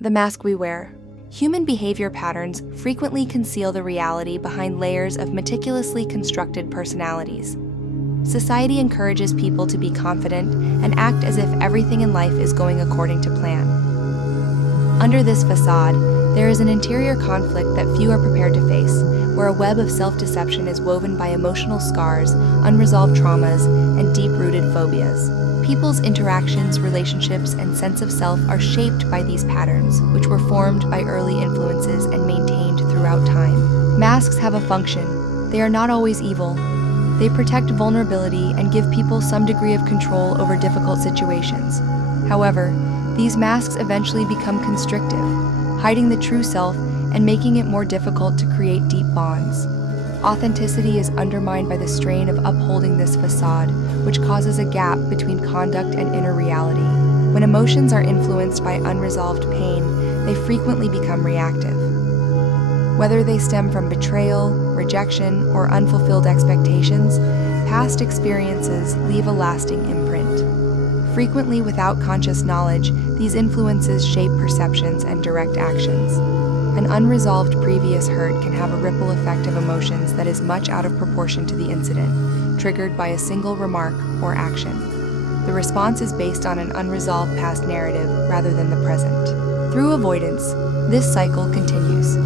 The mask we wear. Human behavior patterns frequently conceal the reality behind layers of meticulously constructed personalities. Society encourages people to be confident and act as if everything in life is going according to plan. Under this facade, there is an interior conflict that few are prepared to face, where a web of self-deception is woven by emotional scars, unresolved traumas, and deep-rooted phobias. People's interactions, relationships, and sense of self are shaped by these patterns, which were formed by early influences and maintained throughout time. Masks have a function. They are not always evil. They protect vulnerability and give people some degree of control over difficult situations. However, these masks eventually become constrictive, hiding the true self and making it more difficult to create deep bonds. Authenticity is undermined by the strain of upholding this facade, which causes a gap between conduct and inner reality. When emotions are influenced by unresolved pain, they frequently become reactive. Whether they stem from betrayal, rejection, or unfulfilled expectations, past experiences leave a lasting imprint. Frequently without conscious knowledge, these influences shape perceptions and direct actions. An unresolved previous hurt can have a ripple effect of emotions that is much out of proportion to the incident, triggered by a single remark or action. The response is based on an unresolved past narrative rather than the present. Through avoidance, this cycle continues.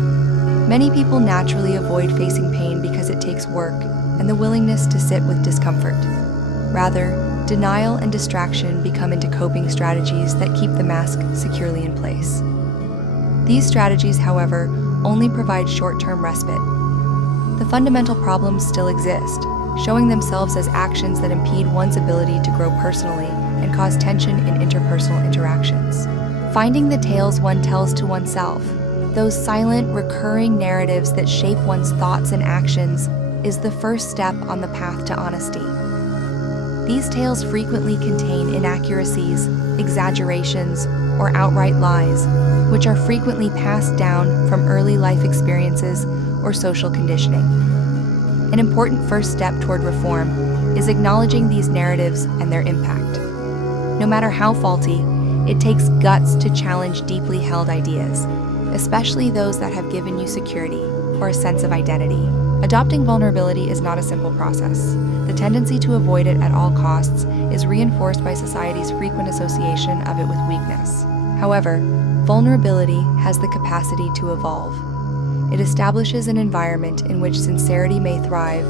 Many people naturally avoid facing pain because it takes work and the willingness to sit with discomfort. Rather, denial and distraction become into coping strategies that keep the mask securely in place. These strategies, however, only provide short-term respite. The fundamental problems still exist, showing themselves as actions that impede one's ability to grow personally and cause tension in interpersonal interactions. Finding the tales one tells to oneself, those silent, recurring narratives that shape one's thoughts and actions, is the first step on the path to honesty. These tales frequently contain inaccuracies, exaggerations, or outright lies, which are frequently passed down from early life experiences or social conditioning. An important first step toward reform is acknowledging these narratives and their impact. No matter how faulty, it takes guts to challenge deeply held ideas, especially those that have given you security or a sense of identity. Adopting vulnerability is not a simple process. The tendency to avoid it at all costs is reinforced by society's frequent association of it with weakness. However, vulnerability has the capacity to evolve. It establishes an environment in which sincerity may thrive,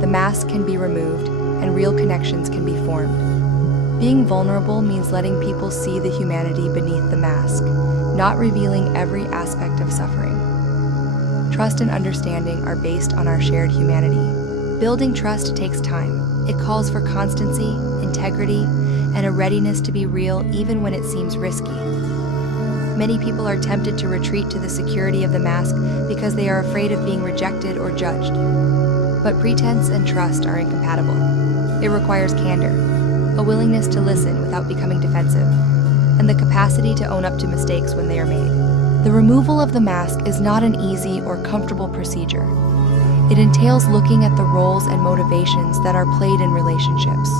the mask can be removed, and real connections can be formed. Being vulnerable means letting people see the humanity beneath the mask, not revealing every aspect of suffering. Trust and understanding are based on our shared humanity. Building trust takes time. It calls for constancy, integrity, and a readiness to be real even when it seems risky. Many people are tempted to retreat to the security of the mask because they are afraid of being rejected or judged. But pretense and trust are incompatible. It requires candor, a willingness to listen without becoming defensive, and the capacity to own up to mistakes when they are made. The removal of the mask is not an easy or comfortable procedure. It entails looking at the roles and motivations that are played in relationships.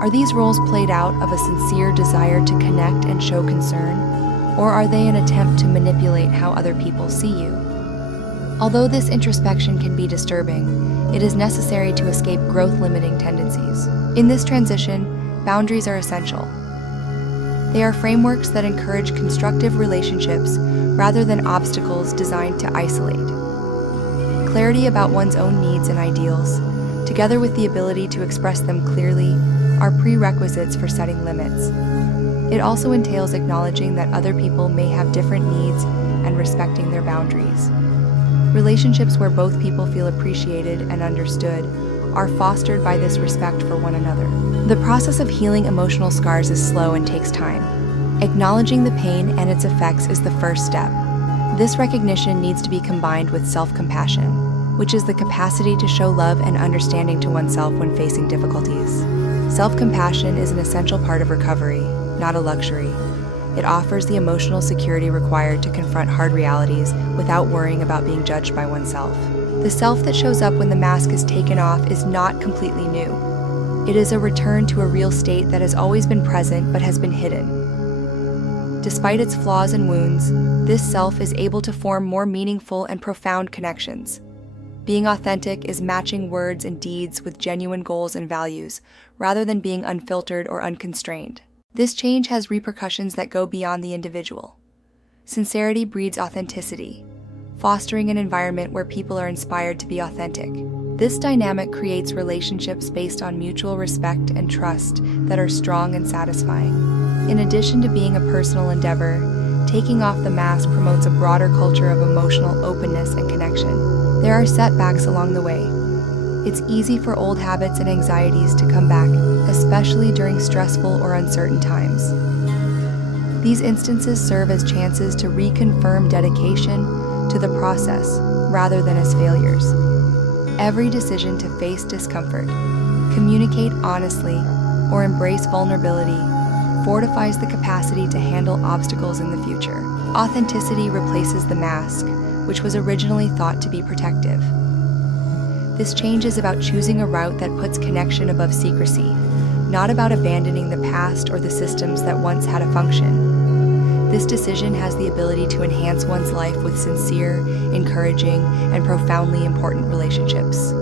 Are these roles played out of a sincere desire to connect and show concern, or are they an attempt to manipulate how other people see you? Although this introspection can be disturbing, it is necessary to escape growth-limiting tendencies. In this transition, boundaries are essential. They are frameworks that encourage constructive relationships rather than obstacles designed to isolate. Clarity about one's own needs and ideals, together with the ability to express them clearly, are prerequisites for setting limits. It also entails acknowledging that other people may have different needs and respecting their boundaries. Relationships where both people feel appreciated and understood are fostered by this respect for one another. The process of healing emotional scars is slow and takes time. Acknowledging the pain and its effects is the first step. This recognition needs to be combined with self-compassion, which is the capacity to show love and understanding to oneself when facing difficulties. Self-compassion is an essential part of recovery, not a luxury. It offers the emotional security required to confront hard realities without worrying about being judged by oneself. The self that shows up when the mask is taken off is not completely new. It is a return to a real state that has always been present but has been hidden. Despite its flaws and wounds, this self is able to form more meaningful and profound connections. Being authentic is matching words and deeds with genuine goals and values, rather than being unfiltered or unconstrained. This change has repercussions that go beyond the individual. Sincerity breeds authenticity, fostering an environment where people are inspired to be authentic. This dynamic creates relationships based on mutual respect and trust that are strong and satisfying. In addition to being a personal endeavor, taking off the mask promotes a broader culture of emotional openness and connection. There are setbacks along the way. It's easy for old habits and anxieties to come back, especially during stressful or uncertain times. These instances serve as chances to reconfirm dedication to the process rather than as failures. Every decision to face discomfort, communicate honestly, or embrace vulnerability fortifies the capacity to handle obstacles in the future. Authenticity replaces the mask, which was originally thought to be protective. This change is about choosing a route that puts connection above secrecy, not about abandoning the past or the systems that once had a function. This decision has the ability to enhance one's life with sincere, encouraging, and profoundly important relationships.